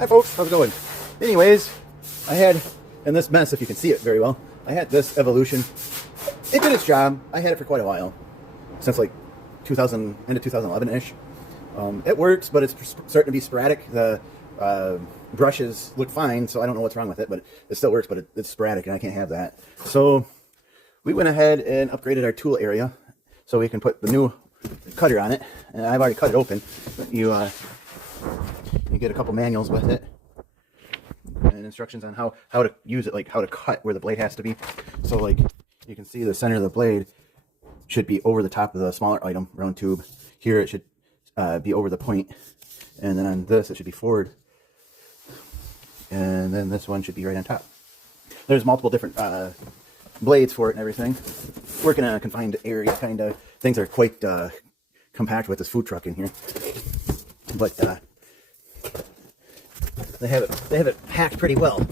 Hi folks, how's it going? Anyways, I had, in this mess, if you can see it very well, I had this Evelution. It did its job. I had it for quite a while, since like 2000, end of 2011-ish. It works, but it's starting to be sporadic. The brushes look fine, so I don't know what's wrong with it, but it still works, but it's sporadic, and I can't have that. So we went ahead and upgraded our tool area so we can put the new cutter on it. And I've already cut it open. But you get a couple manuals with it and instructions on how to use it, like how to cut where the blade has to be. So like you can see the center of the blade should be over the top of the smaller item, round tube. Here it should be over the point, and then on this it should be forward, and then this one should be right on top. There's multiple different blades for it and everything. Working in a confined area, kind of. Things are quite compact with this food truck in here, but they have it packed pretty well.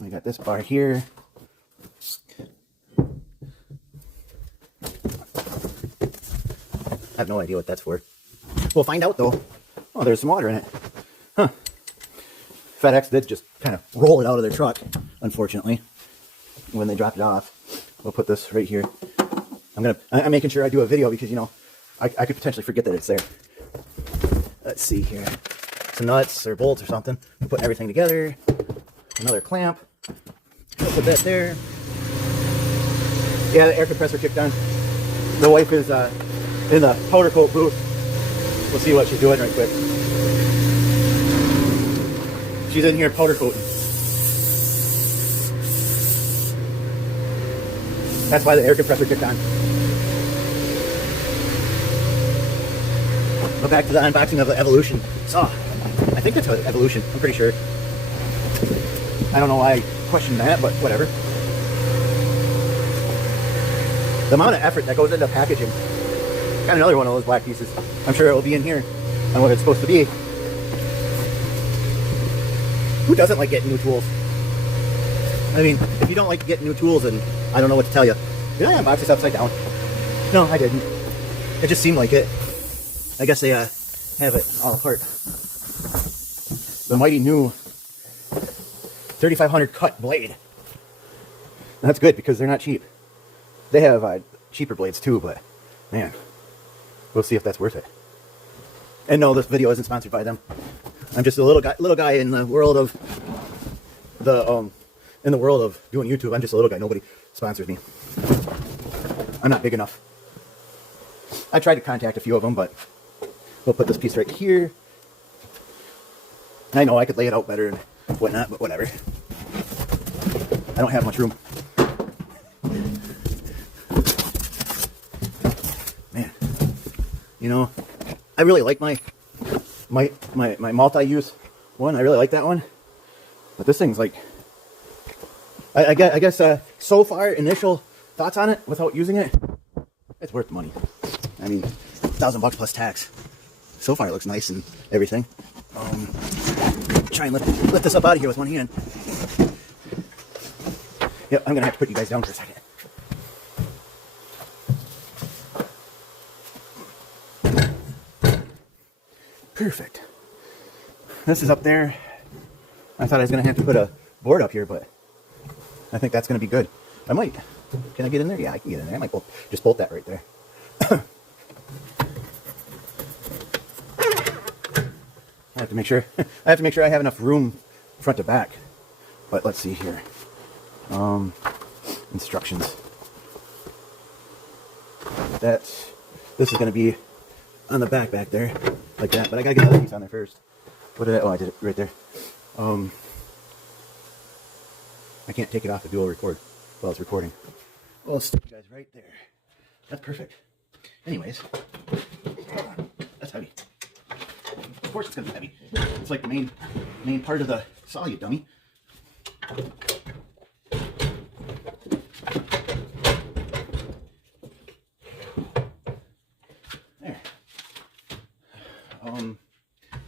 We got this bar here. I have no idea what that's for. We'll find out though. Oh, there's some water in it. Huh. FedEx did just kind of roll it out of their truck, unfortunately, when they dropped it off. We'll put this right here. I'm making sure I do a video because, you know, I could potentially forget that it's there. Let's see here. Some nuts or bolts or something. We'll put everything together. Another clamp. We'll put that there. Yeah, the air compressor kicked on. The wife is in the powder coat booth. We'll see what she's doing right quick. She's in here powder coating. That's why the air compressor kicked on. Go back to the unboxing of the Evelution saw. I think that's Evelution. I'm pretty sure. I don't know why I questioned that, but whatever. The amount of effort that goes into packaging. Got another one of those black pieces. I'm sure it will be in here on what it's supposed to be. Who doesn't like getting new tools? I mean, if you don't like getting new tools, then I don't know what to tell you. Did I unbox this upside down? No, I didn't. It just seemed like it. I guess they have it all apart. The mighty new 3500 cut blade. That's good because they're not cheap. They have cheaper blades too, but man, we'll see if that's worth it. And no, this video isn't sponsored by them. I'm just a little guy in the world of doing YouTube. I'm just a little guy. Nobody sponsors me. I'm not big enough. I tried to contact a few of them, but we'll put this piece right here. I know I could lay it out better and whatnot, but whatever. I don't have much room. Man, you know, I really like my multi-use one. I really like that one, but this thing's like, I guess so far initial thoughts on it without using it, it's worth the money. I mean, $1,000 plus tax. So far it looks nice and everything. Try and lift this up out of here with one hand. Yep, I'm gonna have to put you guys down for a second. Perfect. This is up there. I thought I was gonna have to put a board up here, but I think that's gonna be good. I might. Can I get in there? Yeah, I can get in there. I might just bolt that right there. I have to make sure. I have to make sure I have enough room front to back. But let's see here. Instructions. This is going to be on the back there, like that. But I gotta get another piece on there first. What did I? Oh, I did it right there. I can't take it off the dual record while it's recording. Well, I'll stick you guys right there. That's perfect. Anyways, that's heavy. Of course it's gonna be heavy. It's like the main part of the saw, you dummy. There.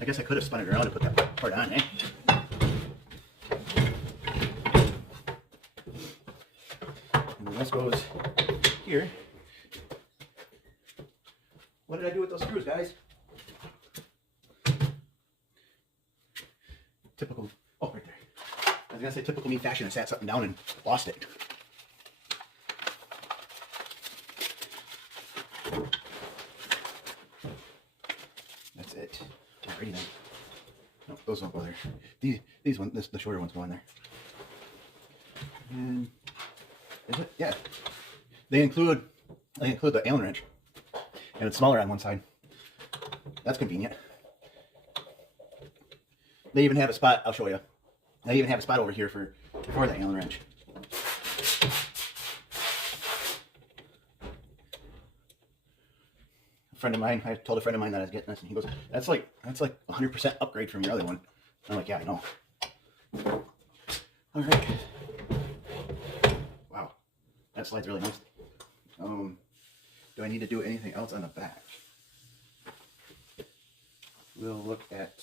I guess I could have spun it around and put that part on, eh? And then this goes here. What did I do with those screws, guys? I say typical me fashion and sat something down and lost it. That's it. Alrighty then. No, those won't go there. These ones, the shorter ones go in there. And is it? Yeah. They include the Allen wrench, and it's smaller on one side. That's convenient. They even have a spot. I'll show you. They even have a spot over here for the Allen wrench. A friend of mine, I told a friend of mine that I was getting this, and he goes, "That's like 100% upgrade from your other one." I'm like, "Yeah, I know." All right. Wow, that slide's really nice. Do I need to do anything else on the back? We'll look at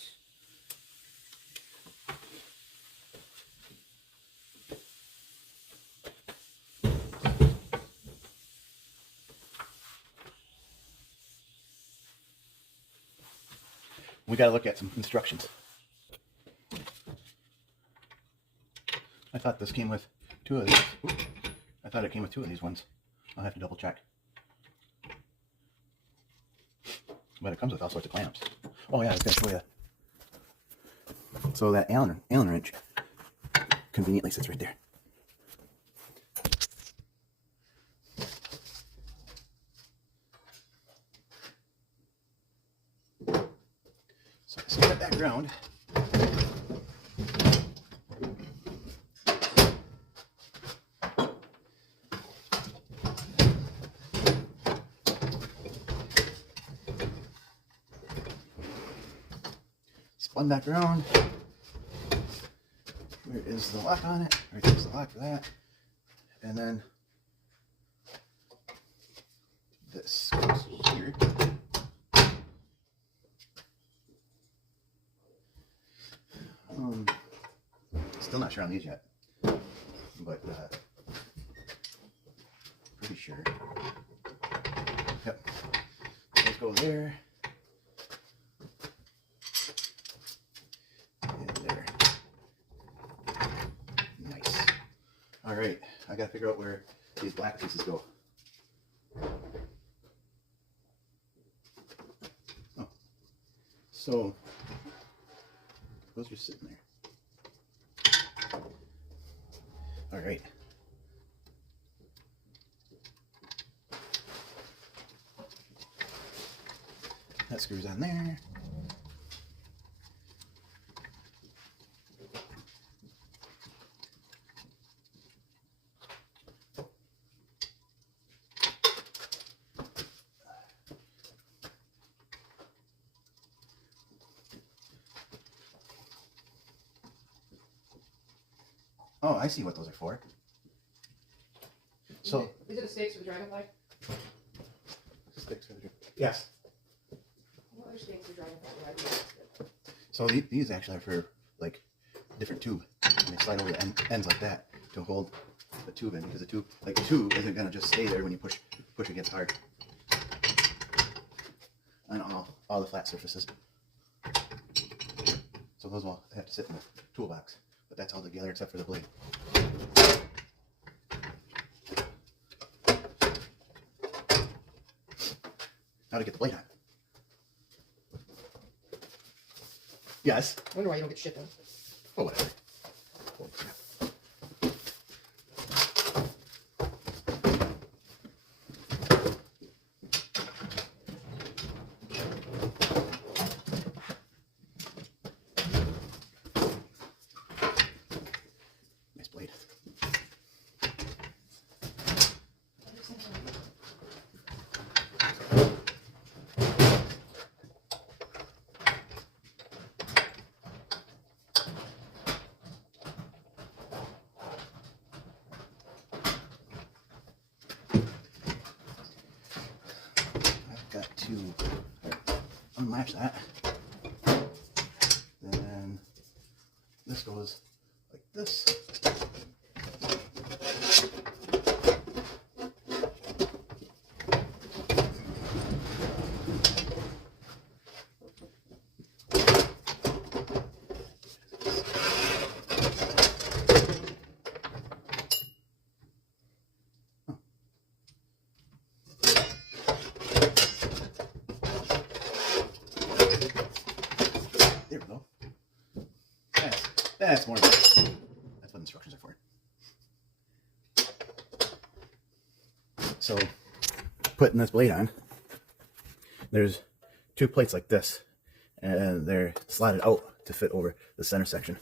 we got to look at some instructions. I thought this came with 2 of these. Oops. I thought it came with 2 of these ones. I'll have to double check. But it comes with all sorts of clamps. Oh yeah, I was going to show you. So that Allen wrench conveniently sits right there. So I set it back around. Spun back around. Where is the lock on it? Right there's the lock for that. And then this goes here. Still not sure on these yet, but pretty sure. Yep. Let's go there. And there. Nice. All right. I gotta figure out where these black pieces go. Oh. So those are sitting there. All right. That screws on there. Oh, I see what those are for. So these are the stakes for the dragonfly? Sticks for the dragonfly. Yes. What other stakes for dragonfly? So these actually are for like different tube, and they slide over the ends like that to hold the tube in, because the tube isn't gonna just stay there when you push against hard on all the flat surfaces. So those will have to sit in the toolbox, but that's all together except for the blade. Now to get the blade on. Yes. I wonder why you don't get shit done. Oh, whatever. Holy crap. Nice blade. Got to unlatch that. Then this goes like this. That's more. That's what instructions are for. So, putting this blade on, there's two plates like this, and they're slotted out to fit over the center section.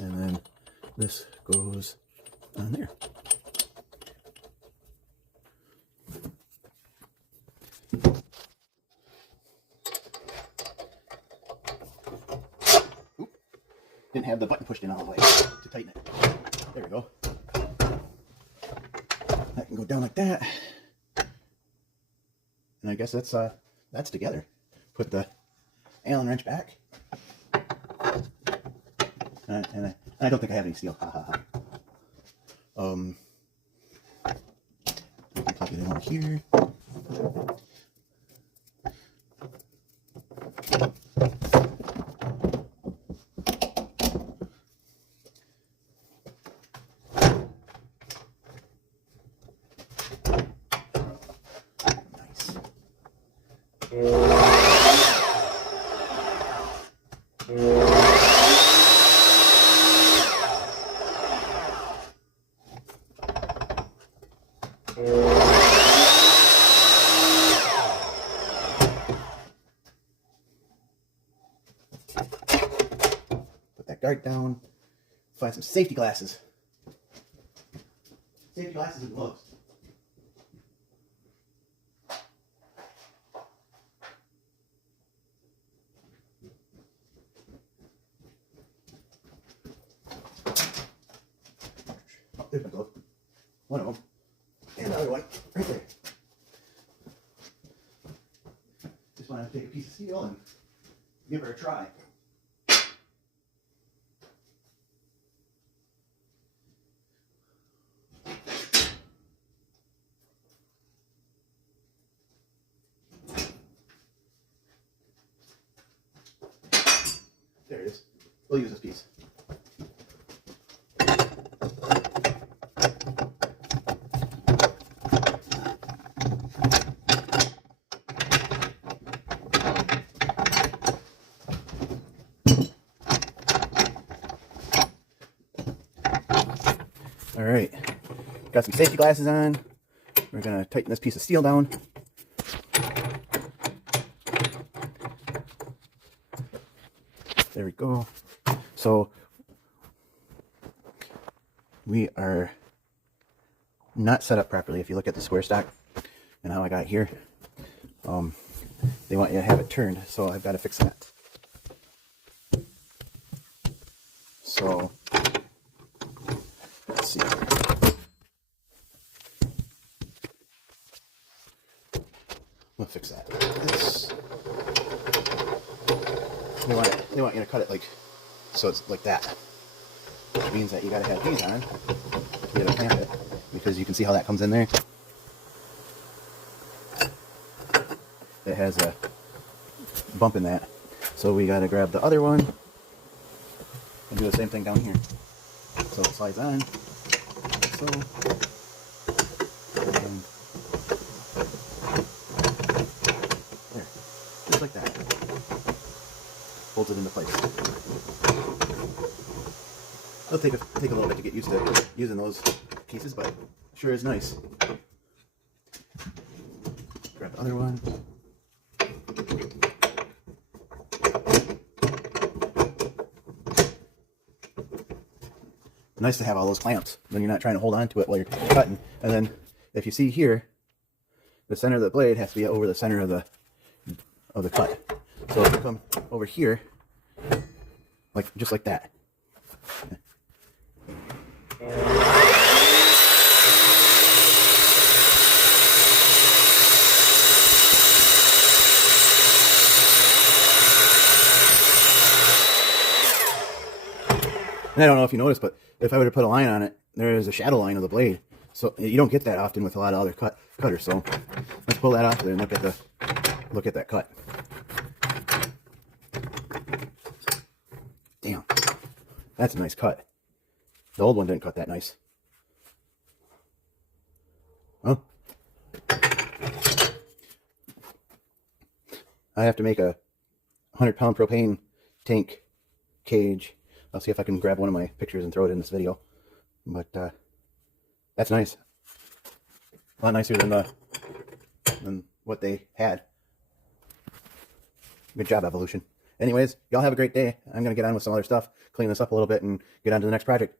And then this goes on there. Oop. Didn't have the button pushed in all the way to tighten it. There we go. That can go down like that. And I guess that's together. Put the Allen wrench back. And I don't think I have any steel. Ha ha ha. Plug it in over here. Put that guard down. Find some safety glasses. Safety glasses and gloves. Oh, there's my glove. One of them. And the other one right there. Just want to take a piece of steel and give her a try. There it is. We'll use this piece. All right, got some safety glasses on. We're gonna tighten this piece of steel down. There we go. So we are not set up properly. If you look at the square stock and how I got here, they want you to have it turned, so I've got to fix that. So let's see. We'll fix that. This, they want you to cut it like so it's like that, which means that you got to have these on to be able to clamp it, because you can see how that comes in there. It has a bump in that, so we got to grab the other one and do the same thing down here. So it slides on, so, and there, just like that. Bolts it into place. It'll take a little bit to get used to using those pieces, but sure is nice. Grab the other one. Nice to have all those clamps, then you're not trying to hold on to it while you're cutting. And then if you see here, the center of the blade has to be over the center of the cut. So if you come over here, like just like that. And I don't know if you noticed, but if I were to put a line on it, there is a shadow line of the blade. So you don't get that often with a lot of other cutters. So let's pull that off there and look at that cut. Damn, that's a nice cut. The old one didn't cut that nice. Well, I have to make a 100-pound propane tank cage. I'll see if I can grab one of my pictures and throw it in this video. But that's nice. A lot nicer than what they had. Good job, Evelution. Anyways, y'all have a great day. I'm going to get on with some other stuff, clean this up a little bit, and get on to the next project.